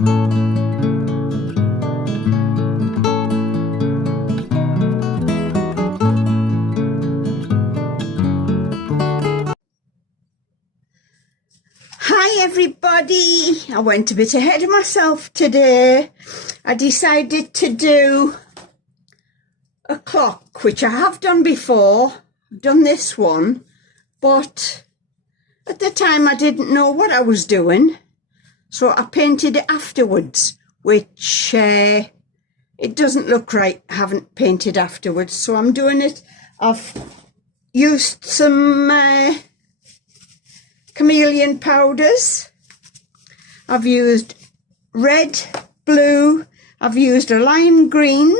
Hi everybody, I went a bit ahead of myself today. I decided to do a clock, which I have done before. I've done this one, but at the time I didn't know what I was doing, so I painted it afterwards, which it doesn't look right. I haven't painted afterwards, so I'm doing it. I've used some chameleon powders. I've used red, blue, I've used a lime green.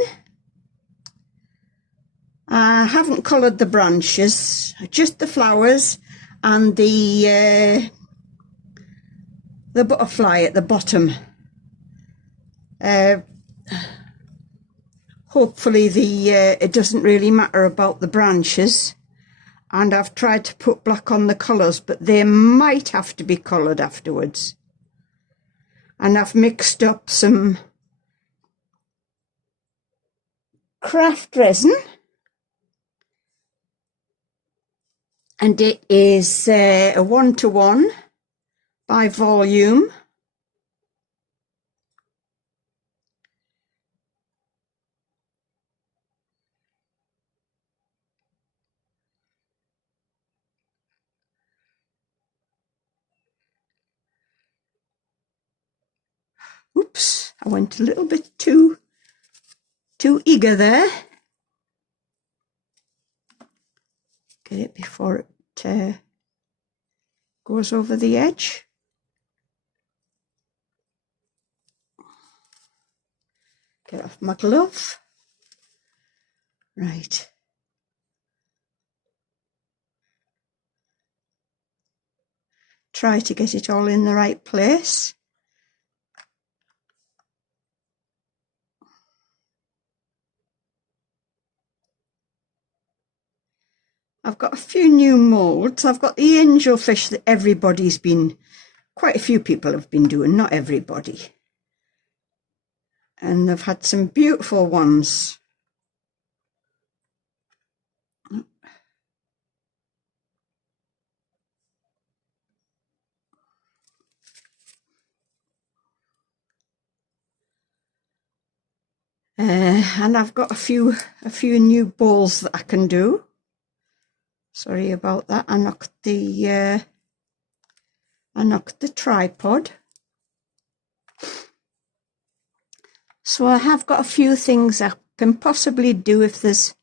I haven't coloured the branches, just the flowers and the butterfly at the bottom. Hopefully it doesn't really matter about the branches. And I've tried to put black on the colours, but they might have to be coloured afterwards. And I've mixed up some craft resin, and it is a 1:1 by volume. Oops, I went a little bit too eager there. Get it before it goes over the edge. Get off my glove. Right. Try to get it all in the right place. I've got a few new moulds. I've got the angelfish that quite a few people have been doing, not everybody. And they've had some beautiful ones. And I've got a few new bowls that I can do. Sorry about that. I knocked the tripod. So I have got a few things I can possibly do if there's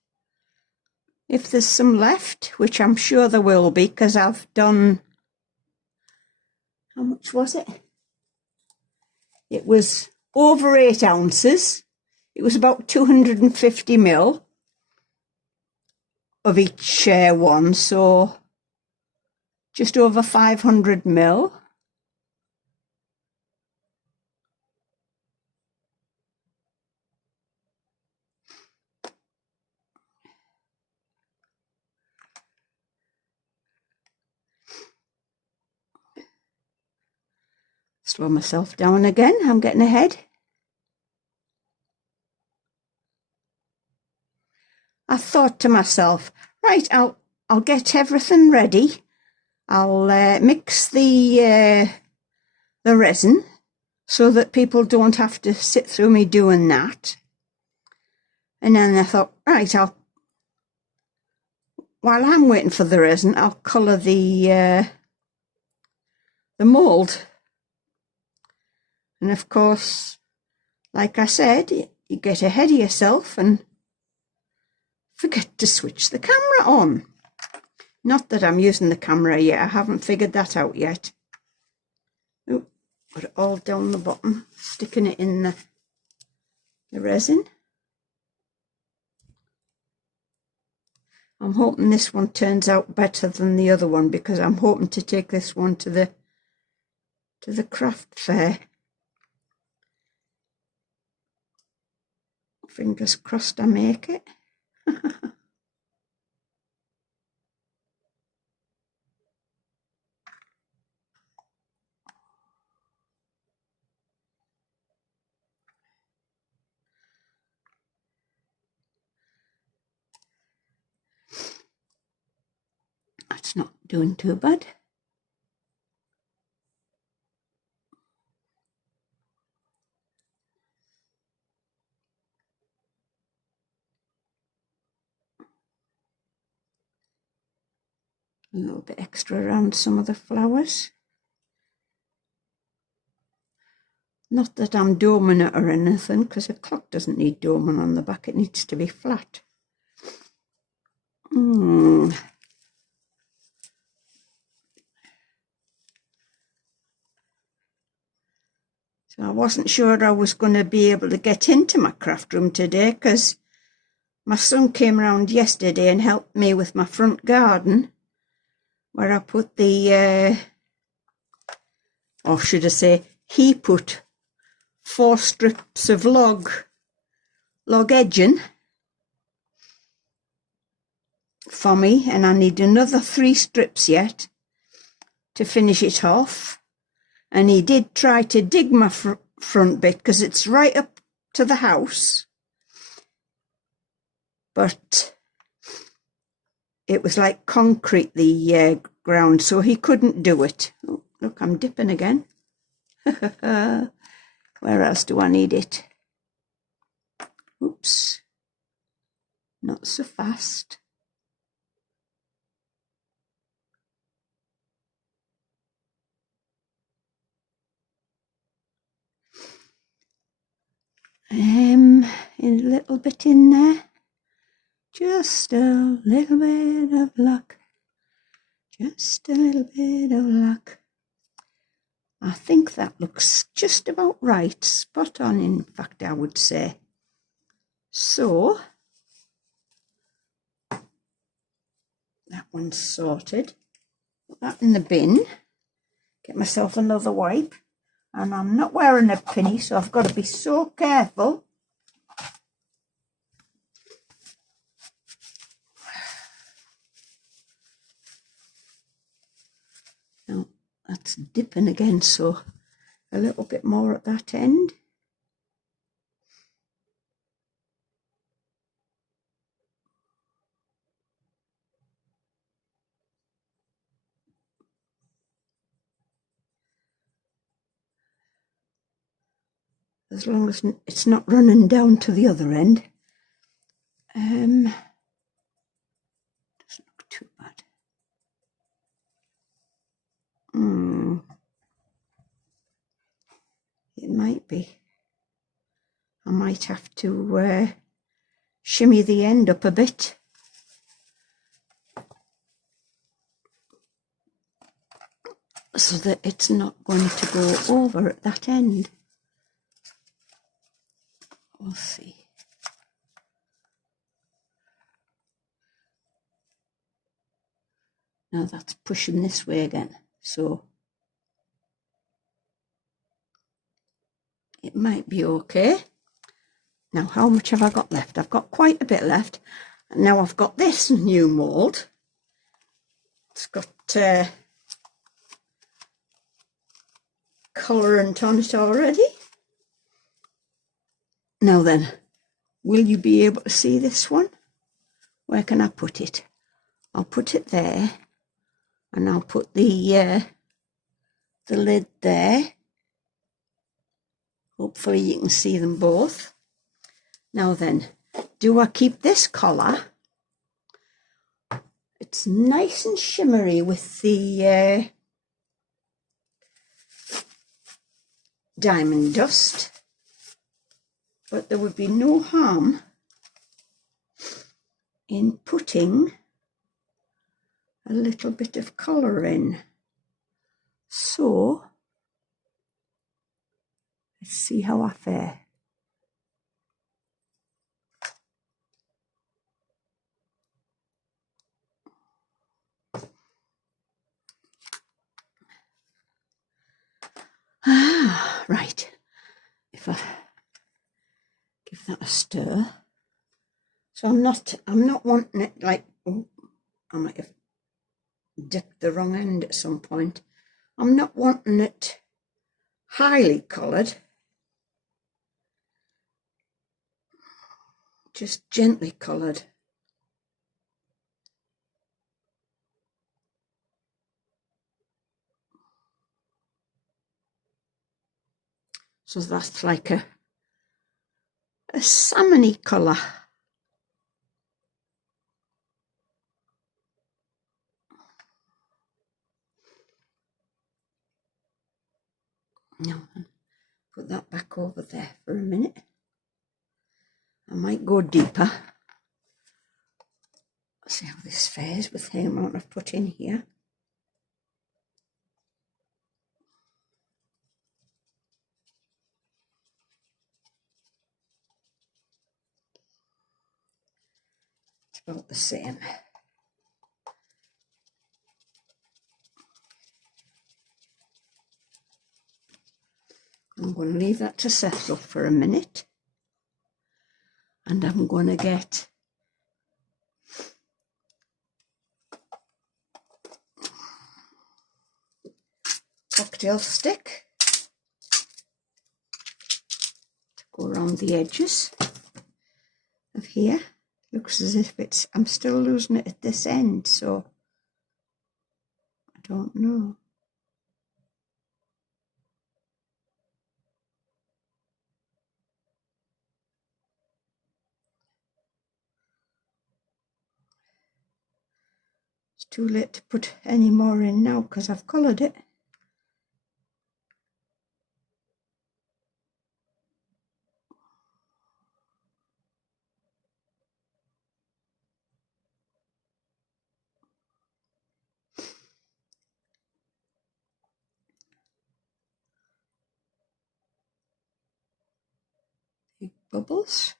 some left, which I'm sure there will be, because I've done, how much was it? It was over 8 ounces. It was about 250 ml of each one, so just over 500 ml. Slow myself down again, I'm getting ahead. I thought to myself, right, I'll get everything ready. I'll mix the resin so that people don't have to sit through me doing that. And then I thought, right, while I'm waiting for the resin, I'll colour the mould. And of course, like I said, you get ahead of yourself and forget to switch the camera on. Not that I'm using the camera yet, I haven't figured that out yet. Oh, put it all down the bottom, sticking it in the resin. I'm hoping this one turns out better than the other one, because I'm hoping to take this one to the craft fair. Fingers crossed I make it. That's not doing too bad. A little bit extra around some of the flowers. Not that I'm doming it or anything, because a clock doesn't need doming on the back, it needs to be flat. So I wasn't sure I was going to be able to get into my craft room today, because my son came round yesterday and helped me with my front garden, where I put the, or should I say, he put 4 strips of log edging for me, and I need another 3 strips yet to finish it off. And he did try to dig my front bit, because it's right up to the house, but it was like concrete, the ground, so he couldn't do it. Oh, look, I'm dipping again. Where else do I need it? Oops, not so fast. A little bit in there. Just a little bit of luck. Just a little bit of luck. I think that looks just about right. Spot on, in fact, I would say. So, that one's sorted. Put that in the bin. Get myself another wipe. And I'm not wearing a pinny, so I've got to be so careful. Now, that's dipping again, so a little bit more at that end. As long as it's not running down to the other end. Doesn't look too bad. It might be. I might have to shimmy the end up a bit. So that it's not going to go over at that end. We'll see. Now that's pushing this way again, so it might be okay. Now, how much have I got left? I've got quite a bit left. And now I've got this new mould. It's got colourant on it already. Now then, will you be able to see this one? Where can I put it? I'll put it there, and I'll put the lid there. Hopefully you can see them both. Now then, do I keep this collar? It's nice and shimmery with the diamond dust, but there would be no harm in putting a little bit of colour in. So, let's see how I fare. Right. If I give that a stir. So I'm not wanting it like, oh, I might have dipped the wrong end at some point. I'm not wanting it highly coloured. Just gently coloured. So that's like a salmony colour. Now, put that back over there for a minute. I might go deeper. See how this fares with the amount I've put in here. It's about the same. I'm going to leave that to settle for a minute. And I'm going to get cocktail stick to go around the edges of here. Looks as if I'm still losing it at this end, so I don't know. It's too late to put any more in now because I've coloured it. Big bubbles.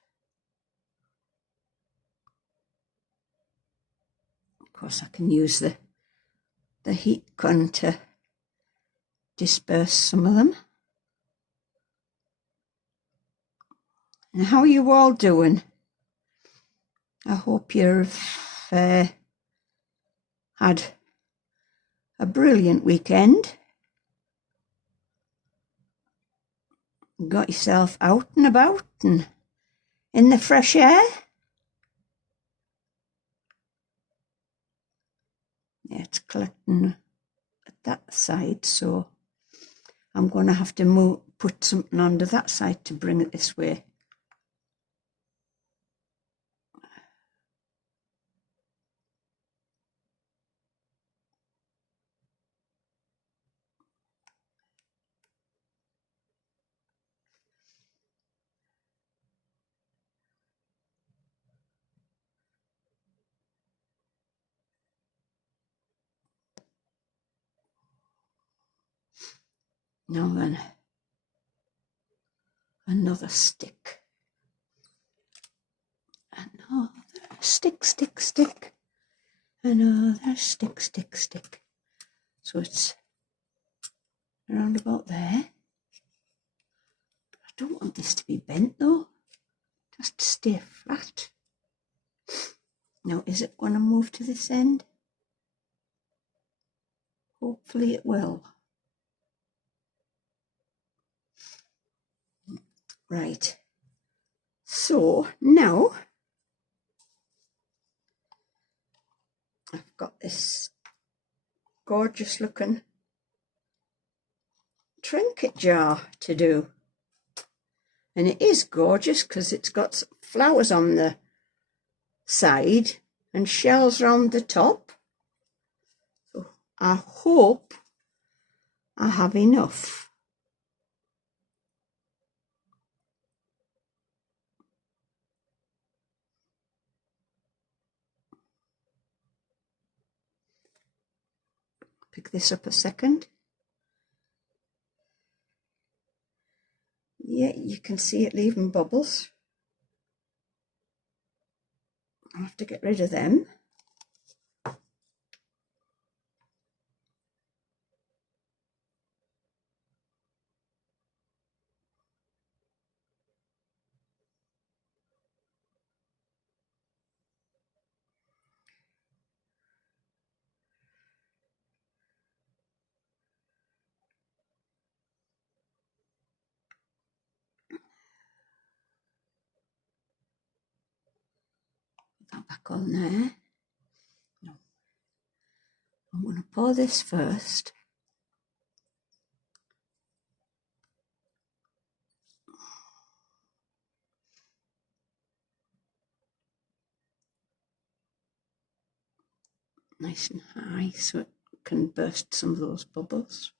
Of course, I can use the heat gun to disperse some of them. And how are you all doing? I hope you've had a brilliant weekend. Got yourself out and about and in the fresh air. Yeah, it's collecting at that side, so I'm going to have to put something under that side to bring it this way. Now then, another stick. Another stick, stick, stick. Another stick, stick, stick. So it's around about there. I don't want this to be bent though, just to stay flat. Now, is it going to move to this end? Hopefully it will. Right. So now I've got this gorgeous looking trinket jar to do. And it is gorgeous because it's got flowers on the side and shells round the top. So I hope I have enough. Pick this up a second. Yeah, you can see it leaving bubbles. I'll have to get rid of them. Put that back on there. No. I'm going to pour this first. nice and high so it can burst some of those bubbles.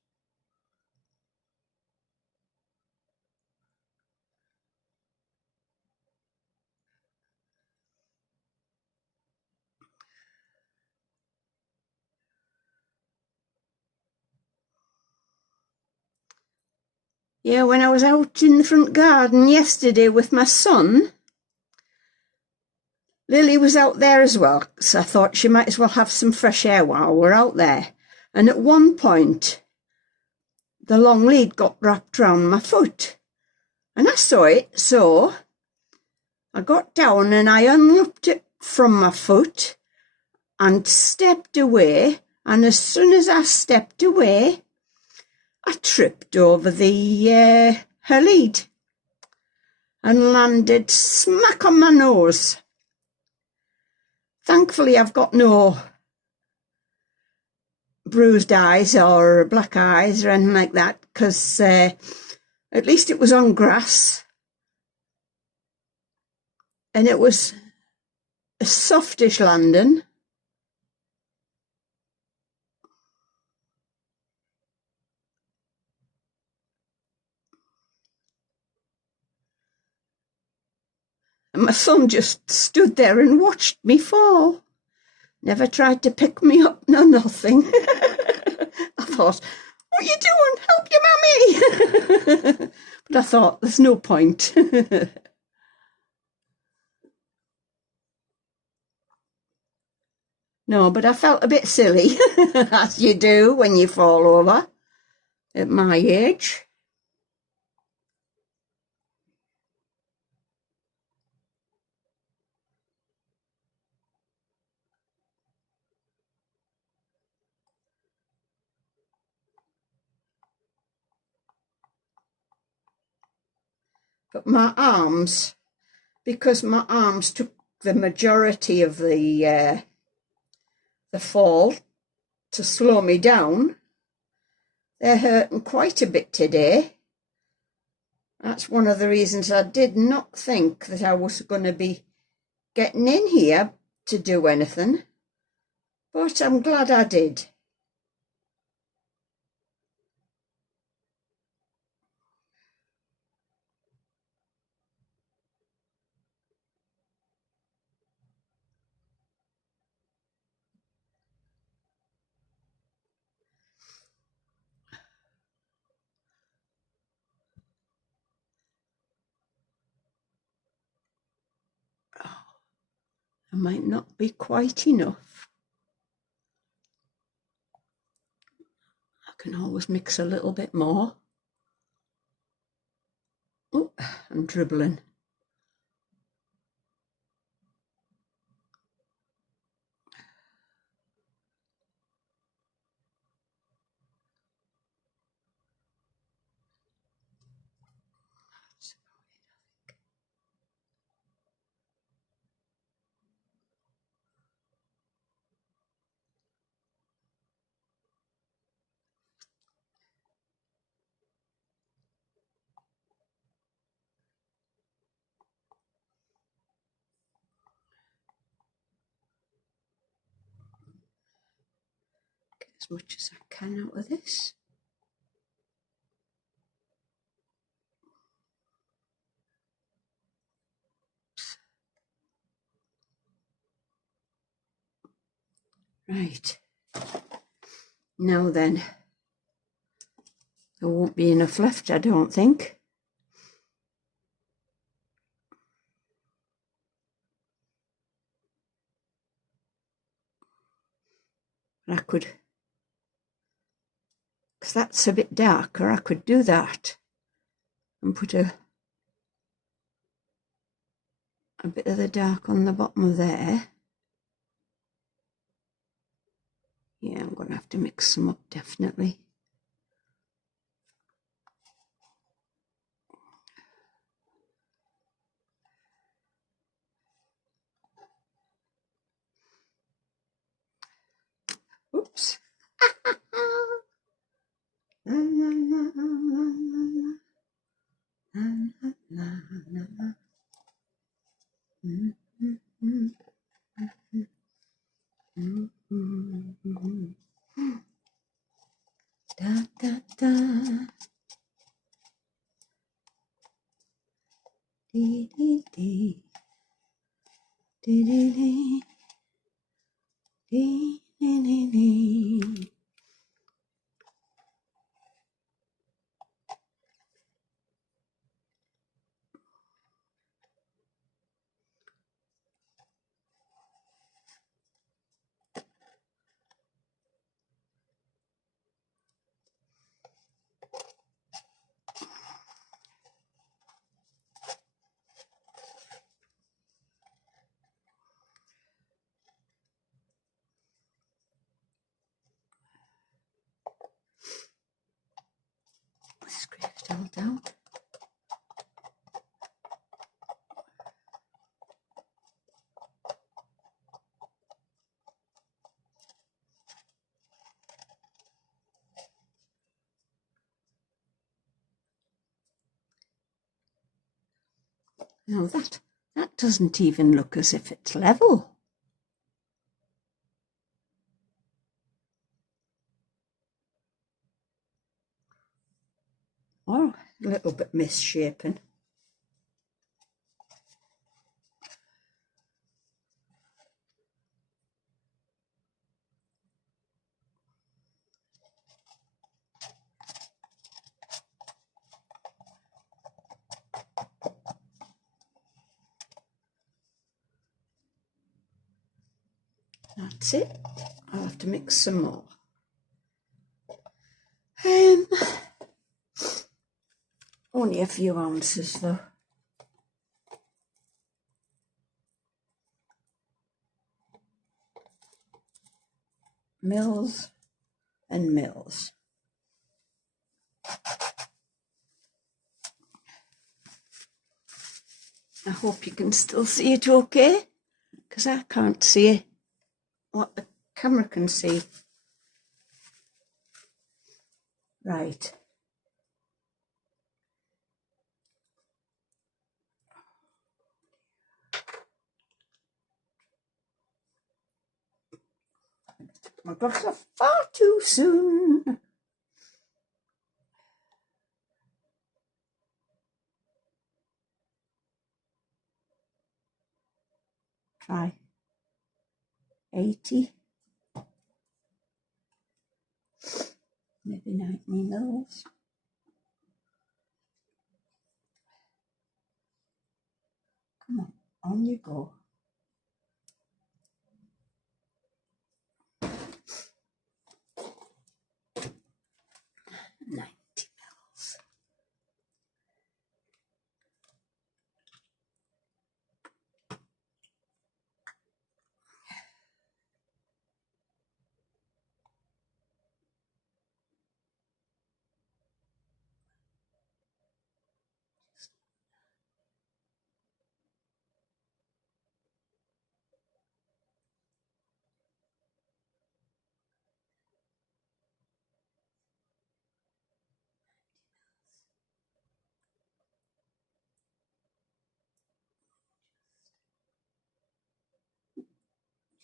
Yeah, when I was out in the front garden yesterday with my son, Lily was out there as well, so I thought she might as well have some fresh air while we're out there. And at one point, the long lead got wrapped round my foot. And I saw it, so I got down and I unlooped it from my foot and stepped away. And as soon as I stepped away, I tripped over her lead and landed smack on my nose. Thankfully, I've got no bruised eyes or black eyes or anything like that, because at least it was on grass and it was a softish landing. And my son just stood there and watched me fall. Never tried to pick me up, no nothing. I thought, what are you doing? Help your mummy. But I thought, there's no point. No, but I felt a bit silly, as you do when you fall over at my age. But my arms, because my arms took the majority of the fall to slow me down, they're hurting quite a bit today. That's one of the reasons I did not think that I was going to be getting in here to do anything, but I'm glad I did. I might not be quite enough. I can always mix a little bit more. Oh, I'm dribbling. Get as much as I can out of this. Right. Now then, there won't be enough left, I don't think. But I could, because that's a bit darker, I could do that and put a bit of the dark on the bottom of there. Yeah, I'm going to have to mix some up, definitely. Oops. Dee, dee, dee. Dee, dee, dee. Dee, dee, dee, dee. Scraped all down. Now that doesn't even look as if it's level. Or a little bit misshapen. That's it. I'll have to mix some more. Only a few ounces though. Mils and mils. I hope you can still see it okay, because I can't see what the camera can see. Right. My gloves are far too soon. Try 80, maybe 90 mils. Come on you go. 90 mils.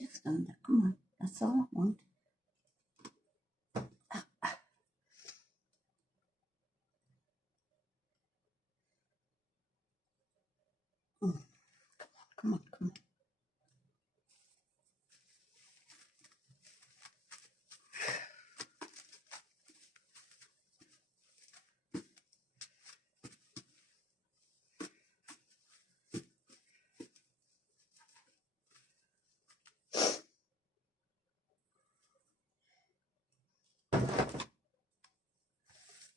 Just under. Come on, that's all I want. Come on.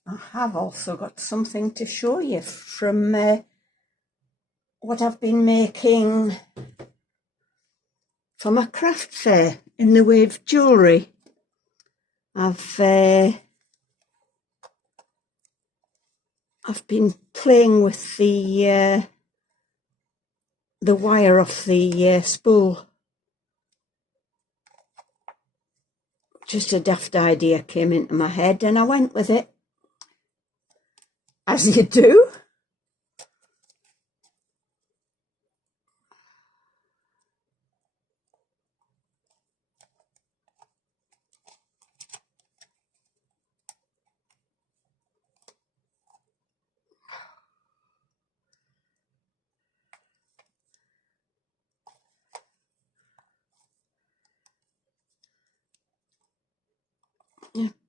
I have also got something to show you from what I've been making for my craft fair in the way of jewellery. I've been playing with the wire off the spool. Just a daft idea came into my head and I went with it. As you do.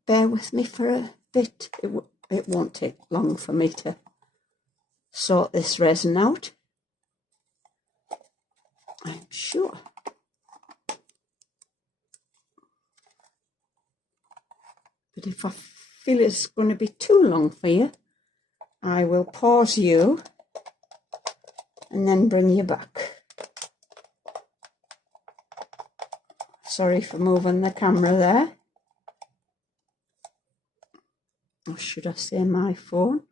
bear with me for a bit. It won't take long for me to sort this resin out, I'm sure. But if I feel it's going to be too long for you, I will pause you and then bring you back. Sorry for moving the camera there. Or should I say my phone?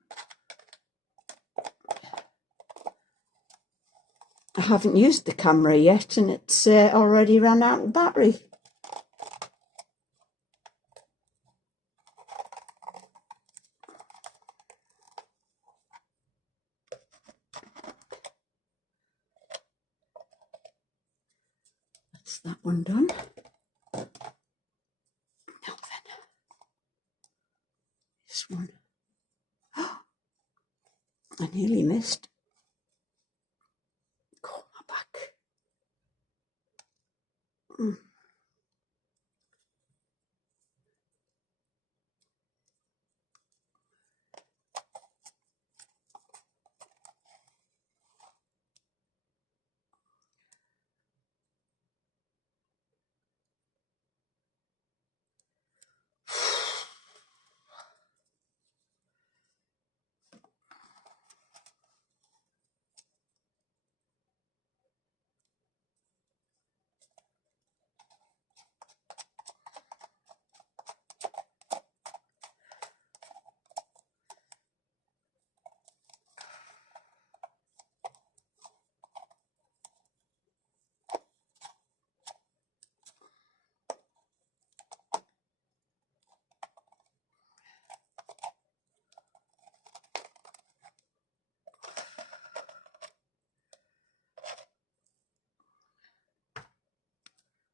I haven't used the camera yet and it's already run out of battery. That's that one done. Now then, this one. Oh, I nearly missed. Oh, my back.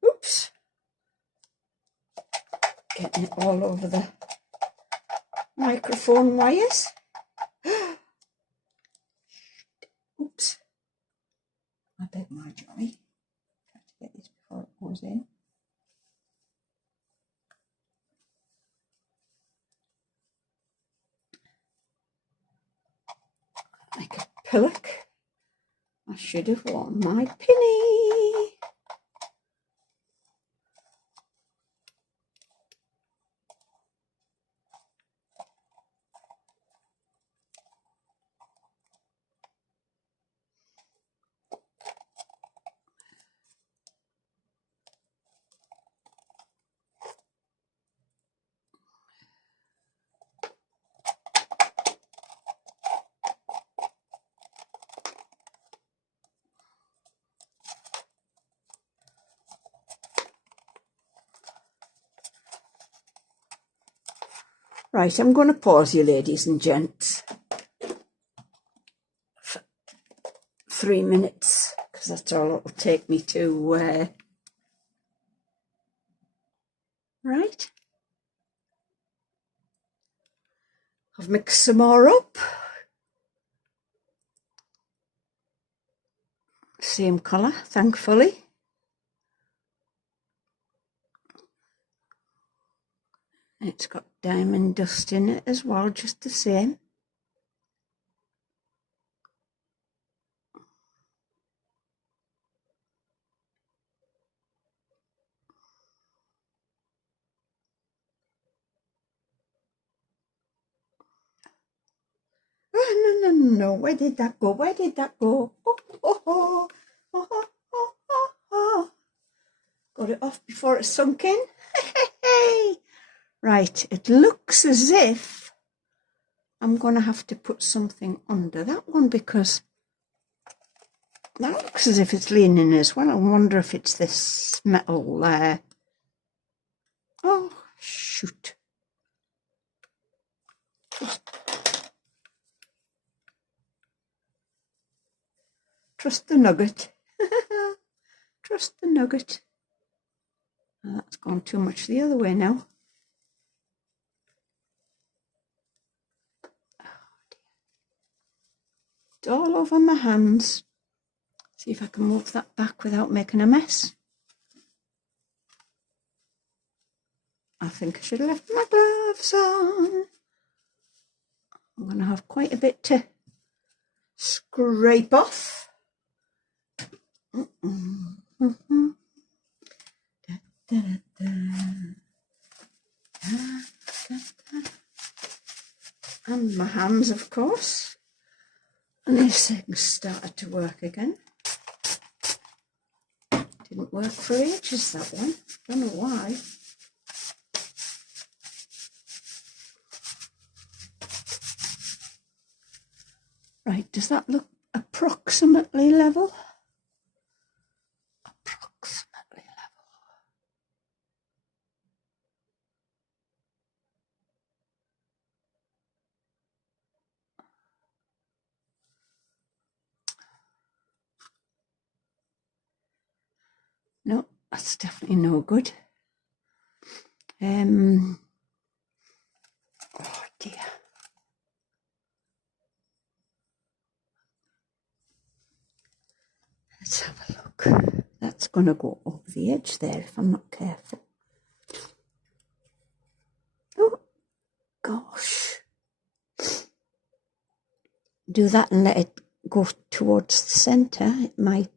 Oops. Getting it all over the microphone wires. Oops. I beg my Johnny. Try to get this before it goes in. Like a pillock. I should have worn my pinny. Right, I'm going to pause you, ladies and gents, for 3 minutes, because that's all it'll take me to, right. I've mixed some more up. Same colour, thankfully. It's got diamond dust in it as well, just the same. Oh, no. Where did that go? Where did that go? Oh. Got it off before it sunk in. Right, it looks as if I'm going to have to put something under that one because that looks as if it's leaning as well. I wonder if it's this metal there. Oh, shoot. Trust the nugget. Trust the nugget. Oh, that's gone too much the other way now. It's all over my hands. See if I can move that back without making a mess. I think I should have left my gloves on. I'm going to have quite a bit to scrape off. And my hands, of course. And this thing started to work again. Didn't work for ages, that one. Don't know why. Right, does that look approximately level? Approximately level. No, that's definitely no good. Oh dear. Let's have a look. That's going to go over the edge there if I'm not careful. Oh, gosh. Do that and let it go towards the centre. It might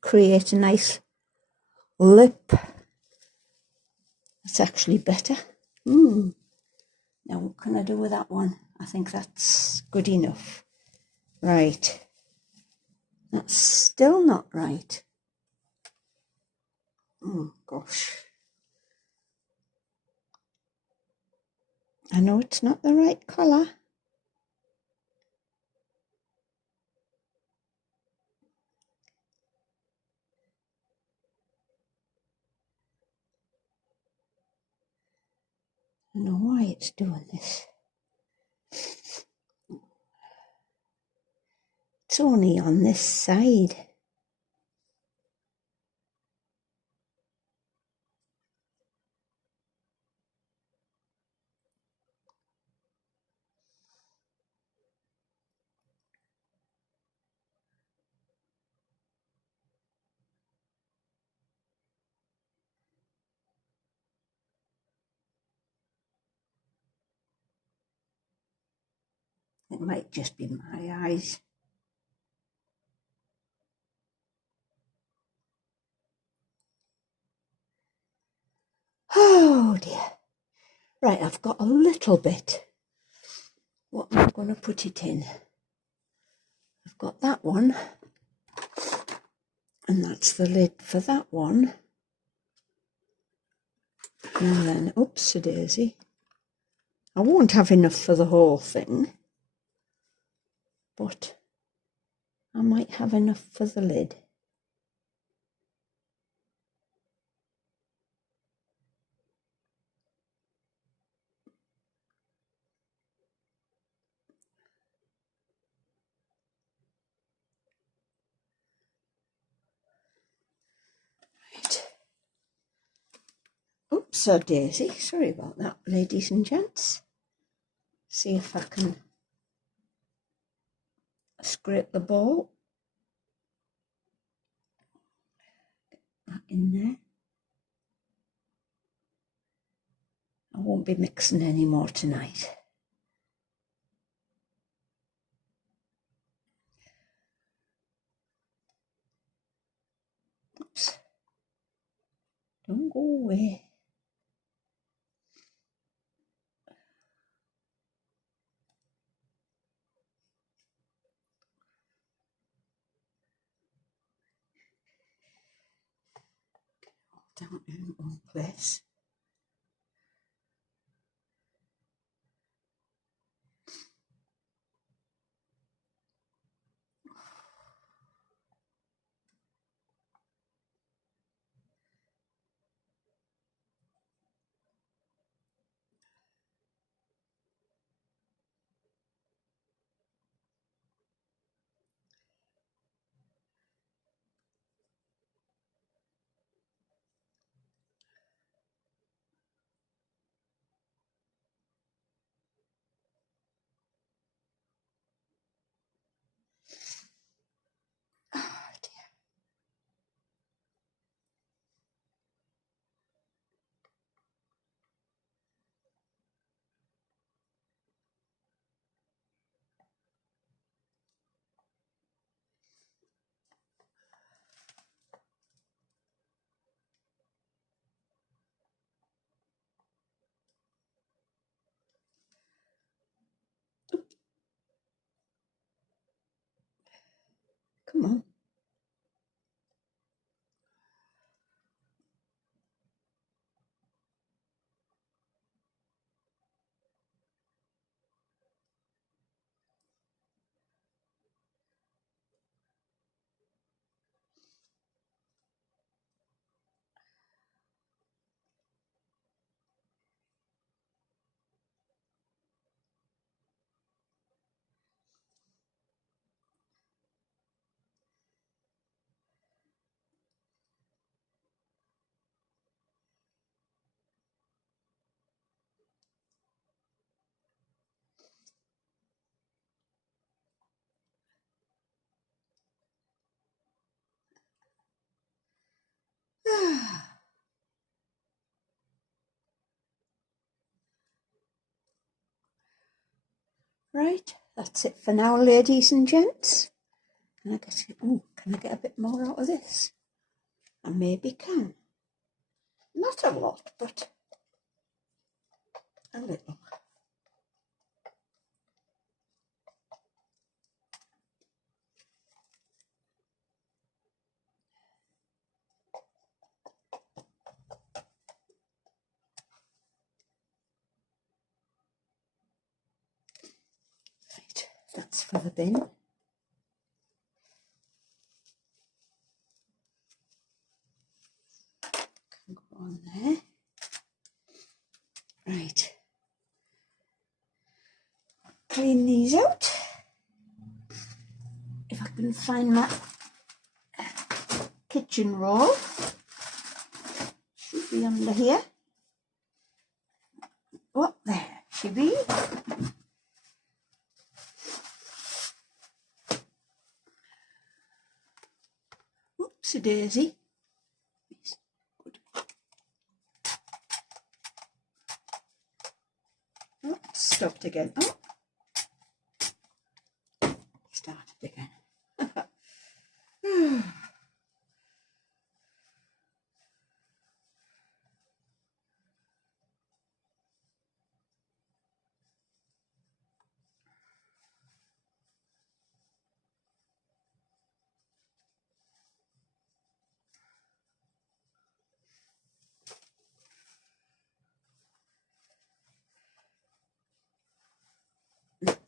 create a nice lip. That's actually better. Now what can I do with that one? I think that's good enough. Right. That's still not right. Oh gosh. I know it's not the right colour. I don't know why it's doing this. It's only on this side. It might just be my eyes. Oh dear. Right, I've got a little bit. What am I going to put it in? I've got that one. And that's the lid for that one. And then, oops-a-daisy. I won't have enough for the whole thing. But I might have enough for the lid. Right. Oops-a-daisy. Sorry about that, ladies and gents. See if I can scrape the ball. Get that in there. I won't be mixing any more tonight. Oops. Don't go away. Down in one place. Come on. Right, that's it for now, ladies and gents. And I guess, can I get a bit more out of this? I maybe can. Not a lot, but a little. Right, that's for the bin. Can go on there. Right. Clean these out. If I can find my kitchen roll, should be under here. Oh, there she be. Oopsie daisy. Good. Oh, stopped again. Oh, started again.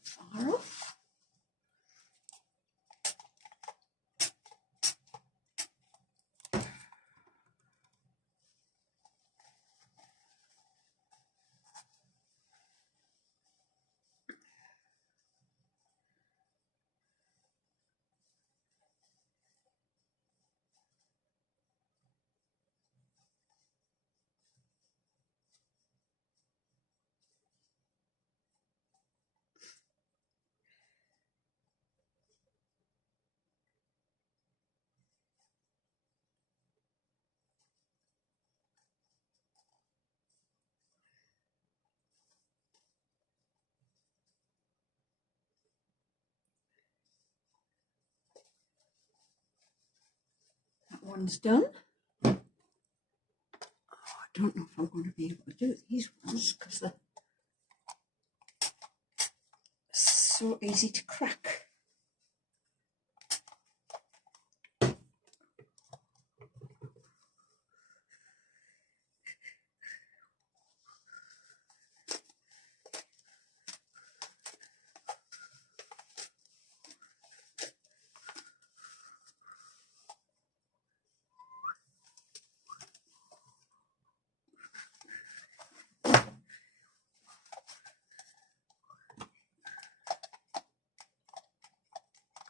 Far off. That one's done. I don't know if I'm going to be able to do these ones because they're so easy to crack.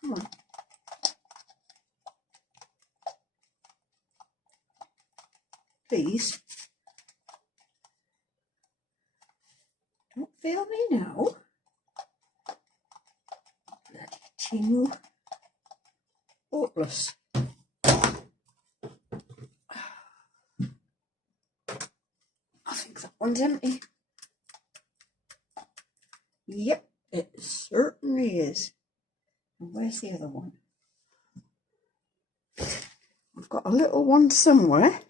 Come on. Please. Don't fail me now. Bloody tin. Hopeless. I think that one's empty. Yep, it certainly is. And where's the other one? I've got a little one somewhere.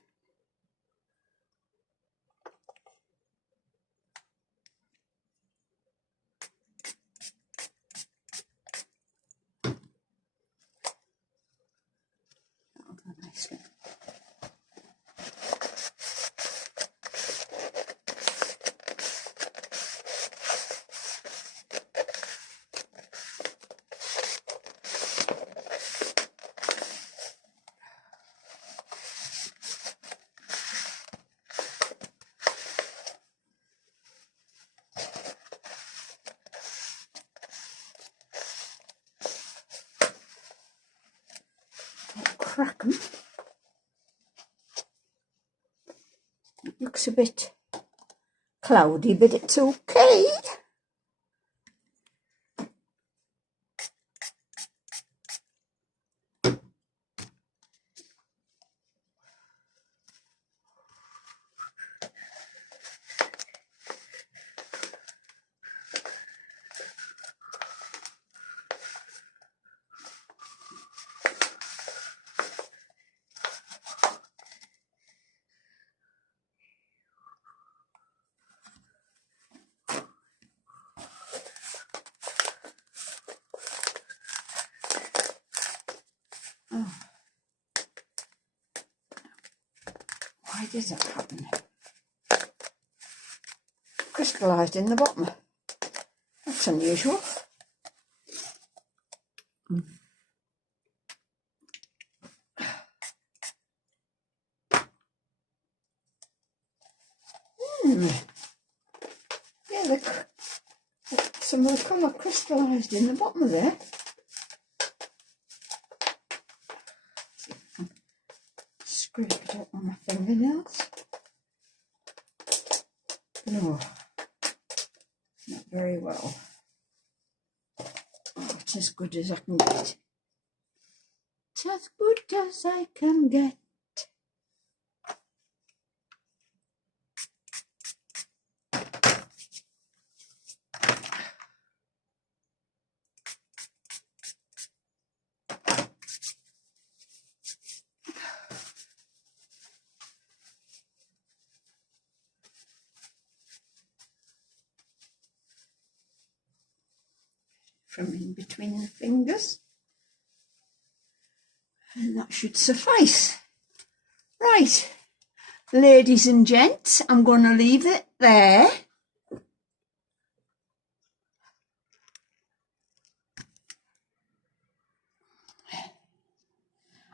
crack 'em. It looks a bit cloudy, but it's okay. Oh. Why does that happen? Crystallised in the bottom. That's unusual. Yeah, some of the colour crystallised in the bottom there. Scrape it up on my fingernails. No, not very well. Oh, it's as good as I can get. It's as good as I can get. From in between the fingers, and that should suffice. Right, ladies and gents, I'm going to leave it there.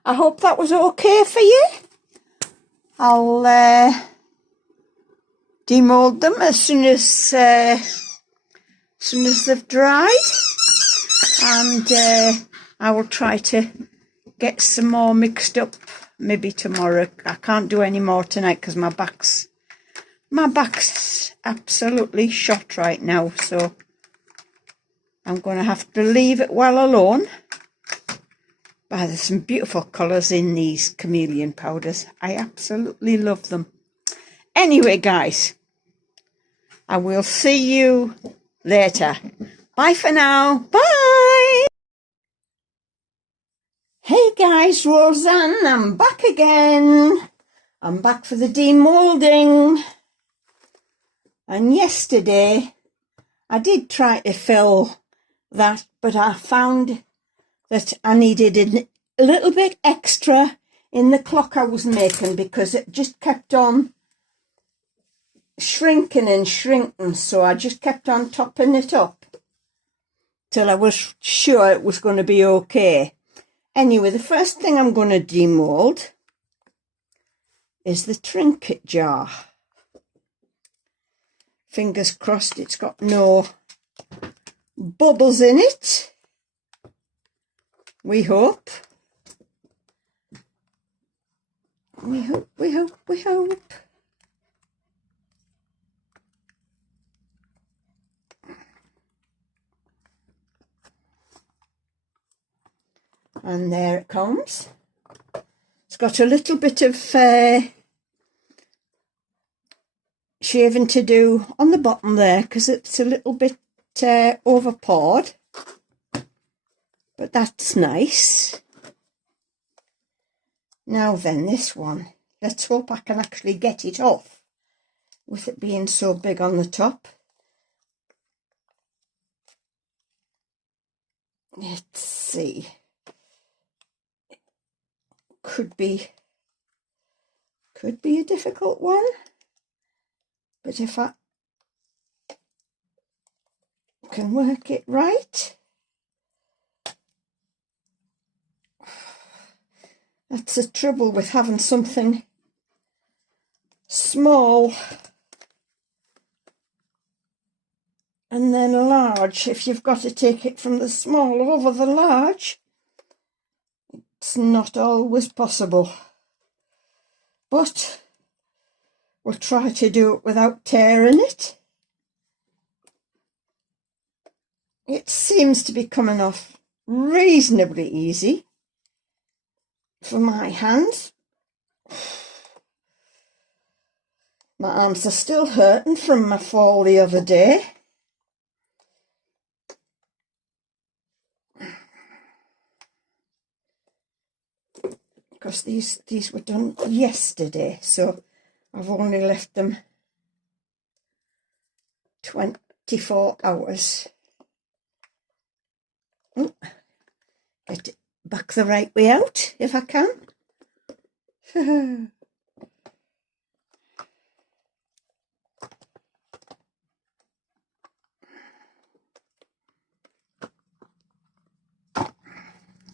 I hope that was okay for you. I'll demold them as soon as they've dried, and I will try to get some more mixed up maybe tomorrow. I can't do any more tonight because my back's absolutely shot right now, so I'm going to have to leave it well alone. But there's some beautiful colours in these chameleon powders. I absolutely love them. Anyway, guys, I will see you later. Bye for now. Bye. Hey guys, Roseanne, I'm back again. I'm back for the demoulding. And yesterday I did try to fill that, but I found that I needed a little bit extra in the clock I was making because it just kept on shrinking and shrinking, so I just kept on topping it up till I was sure it was going to be okay. Anyway, the first thing I'm going to demould is the trinket jar. Fingers crossed it's got no bubbles in it. We hope. We hope, we hope, we hope. And there it comes. It's got a little bit of shaving to do on the bottom there because it's a little bit over poured. But that's nice. Now then, this one. Let's hope I can actually get it off with it being so big on the top. Let's see. Could be a difficult one. But if I can work it right. That's the trouble with having something small and then large. If you've got to take it from the small over the large, it It's not always possible, but we'll try to do it without tearing it. It seems to be coming off reasonably easy for my hands. My arms are still hurting from my fall the other day. Because these were done yesterday, so I've only left them 24 hours. Oh, get it back the right way out if I can. And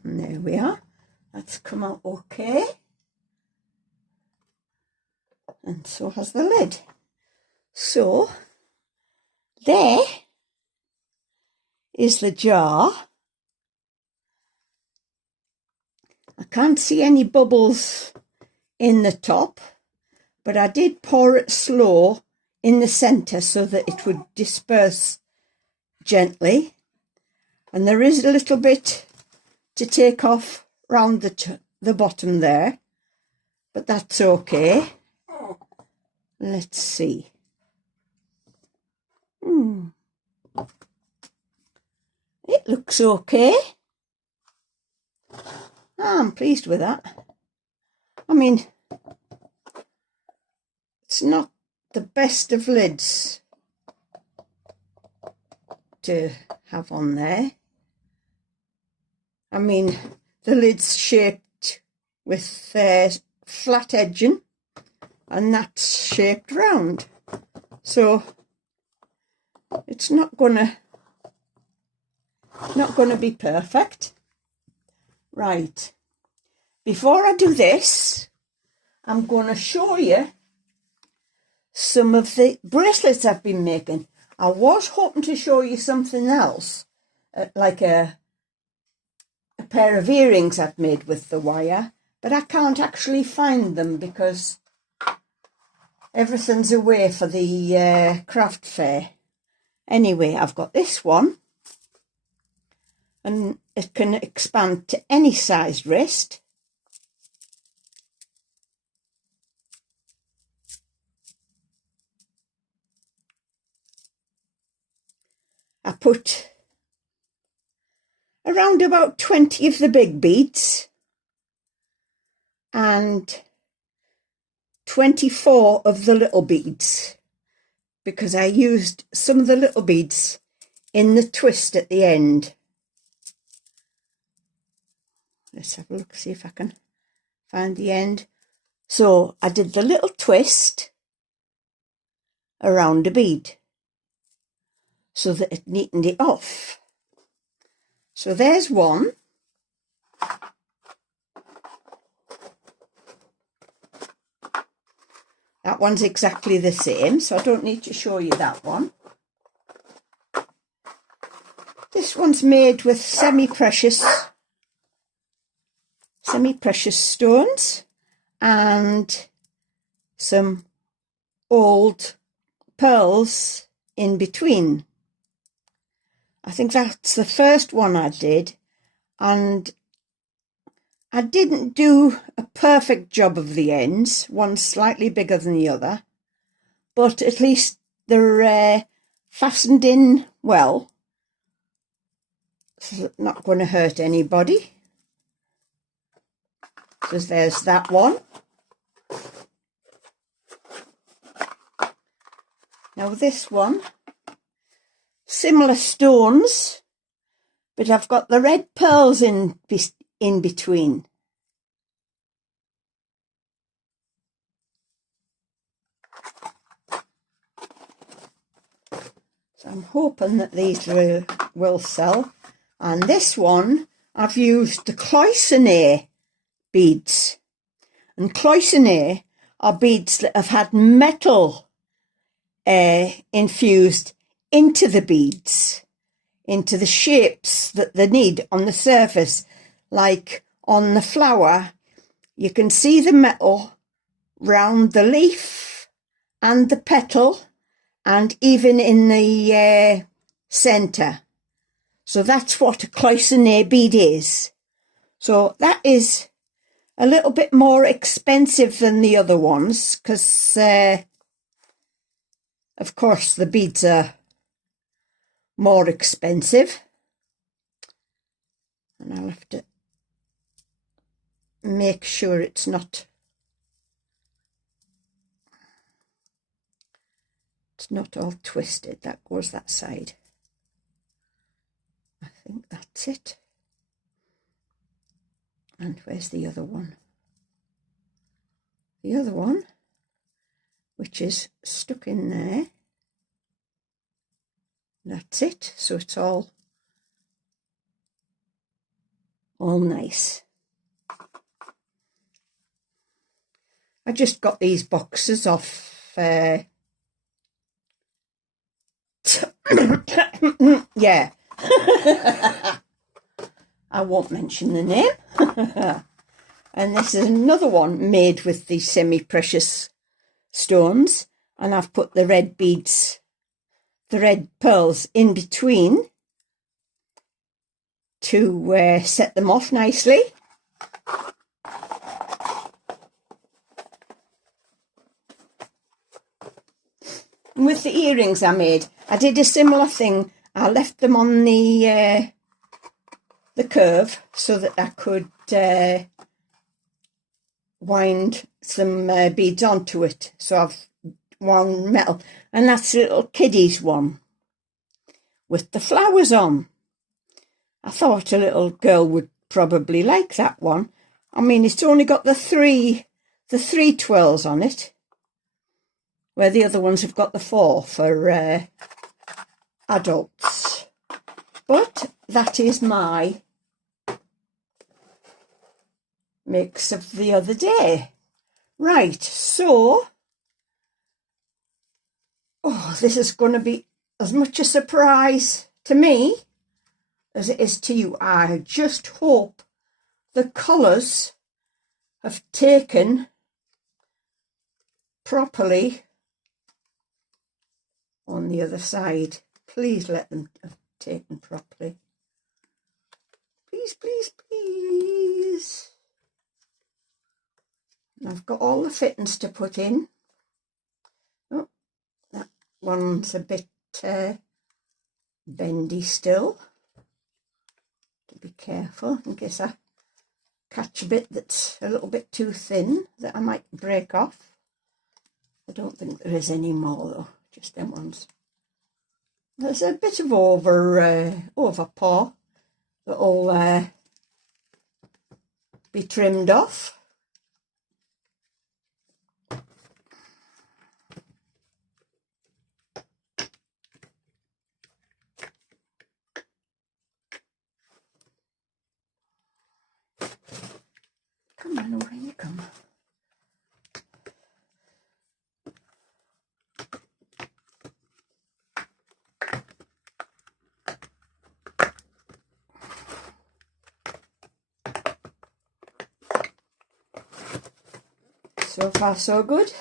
there we are. That's come out okay. And so has the lid. So there is the jar. I can't see any bubbles in the top, but I did pour it slow in the centre so that it would disperse gently. And there is a little bit to take off round the bottom there, but that's okay. Let's see. It looks okay. I'm pleased with that. I mean, it's not the best of lids to have on there. I mean, the lid's shaped with flat edging, and that's shaped round. So it's not gonna be perfect. Right. Before I do this, I'm going to show you some of the bracelets I've been making. I was hoping to show you something else, like a pair of earrings I've made with the wire, but I can't actually find them because everything's away for the craft fair. Anyway, I've got this one, and it can expand to any size wrist. I put around about 20 of the big beads and 24 of the little beads, because I used some of the little beads in the twist at the end. Let's have a look, see if I can find the end. So I did the little twist around a bead so that it neatened it off. So there's one. That one's exactly the same, so I don't need to show you that one. This one's made with semi-precious stones and some old pearls in between. I think that's the first one I did, and I didn't do a perfect job of the ends. One's slightly bigger than the other, but at least they're fastened in well, so not going to hurt anybody. So there's that one. Now this one, similar stones, but I've got the red pearls in between. So I'm hoping that these will sell. And this one, I've used the Cloisonne beads. And Cloisonne are beads that have had metal infused into the beads, into the shapes that they need on the surface, like on the flower, you can see the metal round the leaf and the petal and even in the centre. So that's what a cloisonné bead is. So that is a little bit more expensive than the other ones because, of course, the beads are more expensive. And I'll have to make sure it's not all twisted. That goes that side. I think that's it. And where's the other one? The other one, which is stuck in there. That's it. So it's all nice. I just got these boxes off yeah. I won't mention the name. And this is another one made with the semi-precious stones, and I've put the red beads, the red pearls in between to set them off nicely. And with the earrings I made, I did a similar thing. I left them on the curve so that I could wind some beads onto it. So I've wound metal, and that's a little kiddies one with the flowers on. I thought a little girl would probably like that one. I mean, it's only got the three twirls on it, where the other ones have got the 4 for adults. But that is my mix of the other day. Right, so this is going to be as much a surprise to me as it is to you. I just hope the colours have taken properly on the other side. Please let them have taken properly. Please, please, please. And I've got all the fittings to put in. Oh, that one's a bit bendy still. To be careful in case I catch a bit that's a little bit too thin that I might break off. I don't think there is any more though, just them ones. There's a bit of over paw that'll be trimmed off. Come on, over you come. So far, so good.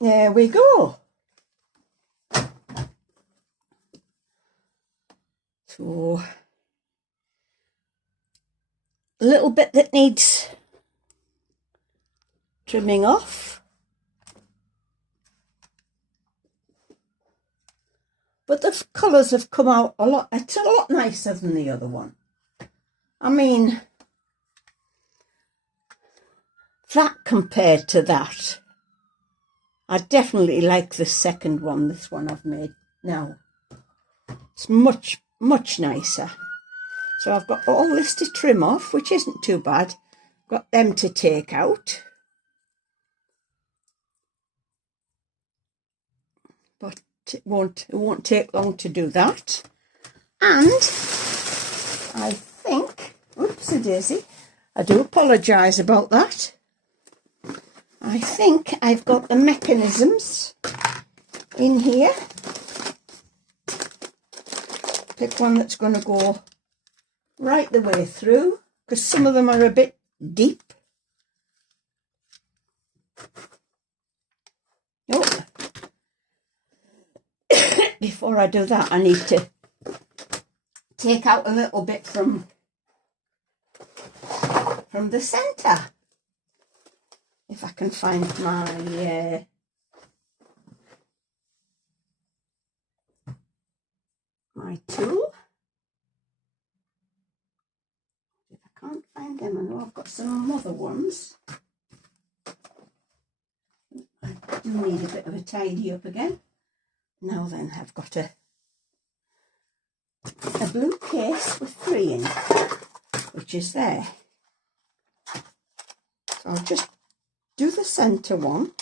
There we go. So, a little bit that needs trimming off. But the colours have come out a lot. It's a lot nicer than the other one. I mean, that compared to that, I definitely like the second one, this one I've made now. It's much, much nicer. So I've got all this to trim off, which isn't too bad. Got them to take out. But It won't take long to do that. And I think, oopsie daisy, I do apologise about that. I think I've got the mechanisms in here. Pick one that's going to go right the way through, because some of them are a bit deep. Oh. Before I do that, I need to take out a little bit from the centre. If I can find my tool. If I can't find them, I know I've got some other ones. I do need a bit of a tidy up again. Now then, I've got a blue case with 3 in, which is there. So I'll just do the centre one.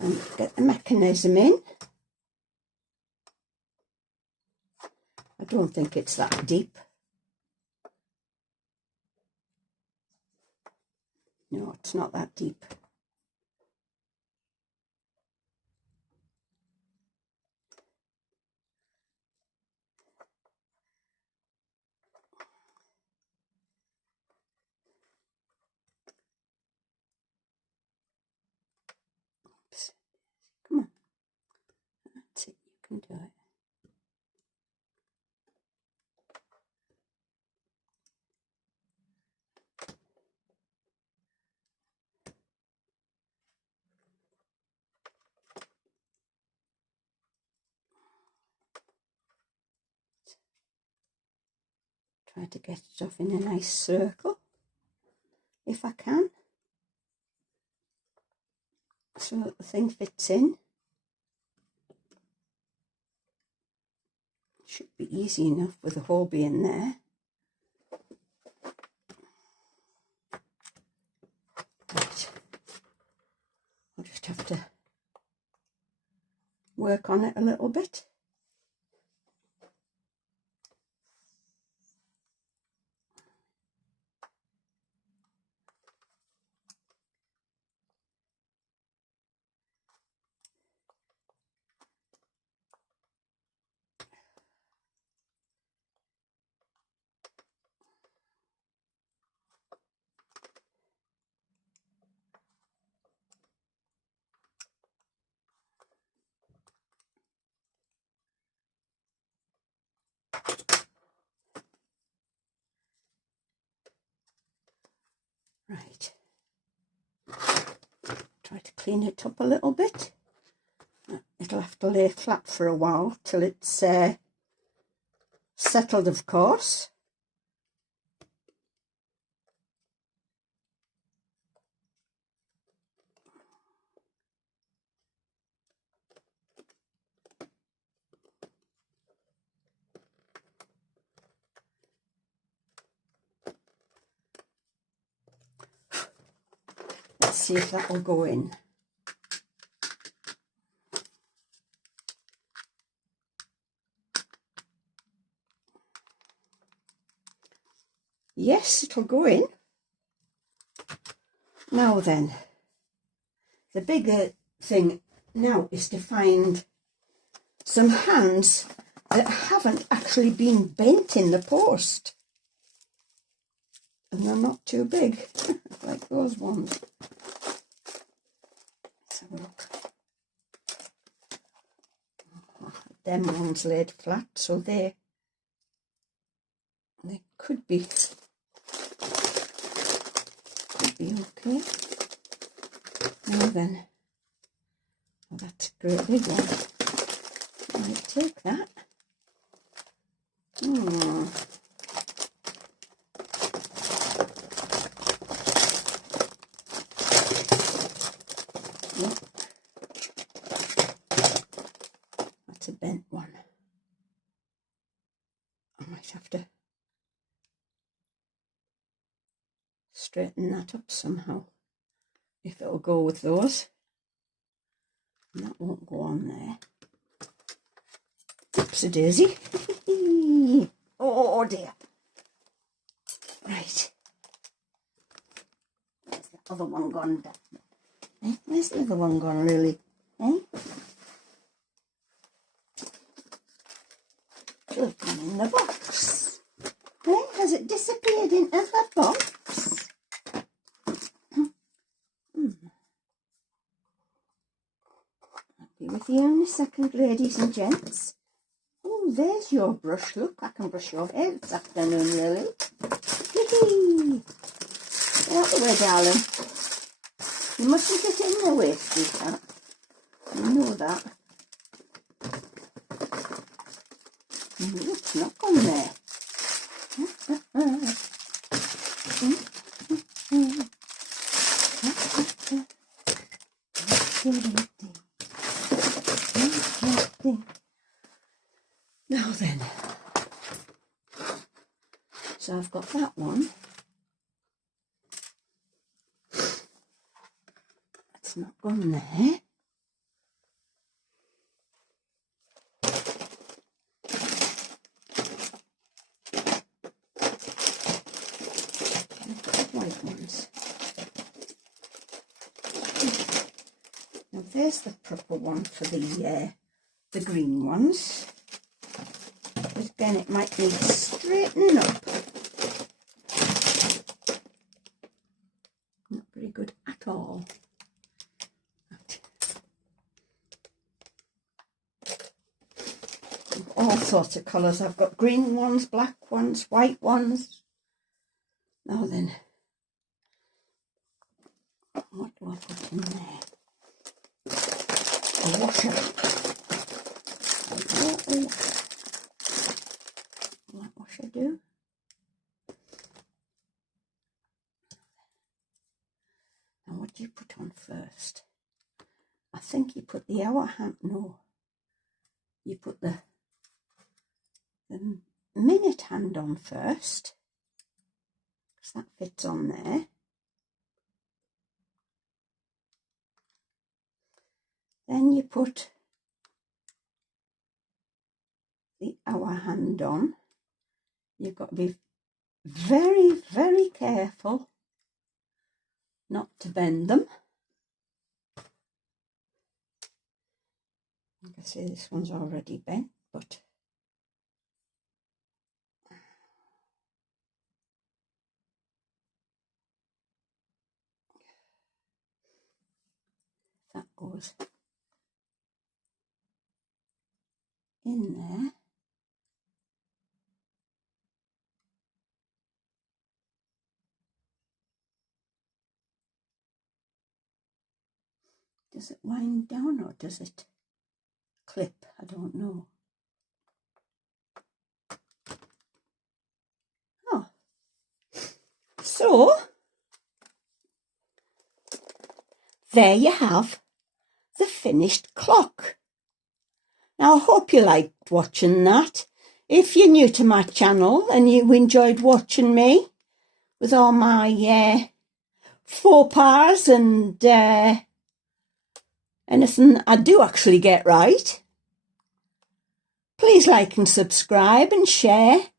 And get the mechanism in. I don't think it's that deep. No, it's not that deep. Oops. Come on. That's it, you can do it. Try to get it off in a nice circle, if I can, so that the thing fits in. Should be easy enough with the hole being there. Right. I'll just have to work on it a little bit. Right. Try to clean it up a little bit. It'll have to lay flat for a while till it's settled, of course. Let's see if that will go in. Yes, it'll go in. Now then, the bigger thing now is to find some hands that haven't actually been bent in the post. And they're not too big, like those ones. Let's have a look. Them ones laid flat, so they could be okay. Now then, well, that's a great big one. I might take that. Nope. That's a bent one. I might have to straighten that up somehow, if it'll go with those. And that won't go on there. Oopsie daisy. Oh dear. Right. Where's the other one gone? Eh? Where's the other one gone, really? Eh? Should have gone in the box. Eh? Has it disappeared into the box? I'll be with you in a second, ladies and gents. Oh, there's your brush. Look, I can brush your hair this afternoon, Lily. Hee-hee. Get out the way, darling. You mustn't get in the way, sweetheart. You know that. It's not gone there. Now then, so I've got that one. It's not gone there. White ones. Now there's the proper one for the green ones. But again, it might need straightening up. Not very good at all. All sorts of colours. I've got green ones, black ones, white ones. Now then, what do I put in there? A washer. What washer do? Now what do you put on first? I think you put the hour hand. No, you put the minute hand on first, because that fits on there. Then you put the hour hand on. You've got to be very, very careful not to bend them. You can see this one's already bent, but that goes in there. Does it wind down or does it clip? I don't know. Oh, so there you have the finished clock. Now I hope you liked watching that. If you're new to my channel and you enjoyed watching me with all my faux pas and anything I do actually get right, please like and subscribe and share.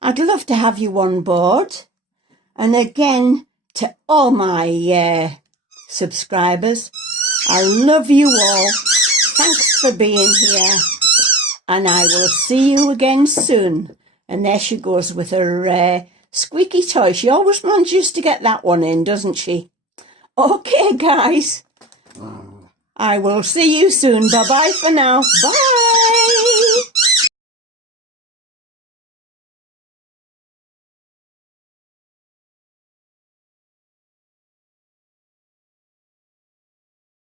I'd love to have you on board. And again, to all my subscribers, I love you all. Thanks for being here. And I will see you again soon. And there she goes with her squeaky toy. She always manages to get that one in, doesn't she? Okay, guys. I will see you soon. Bye-bye for now. Bye.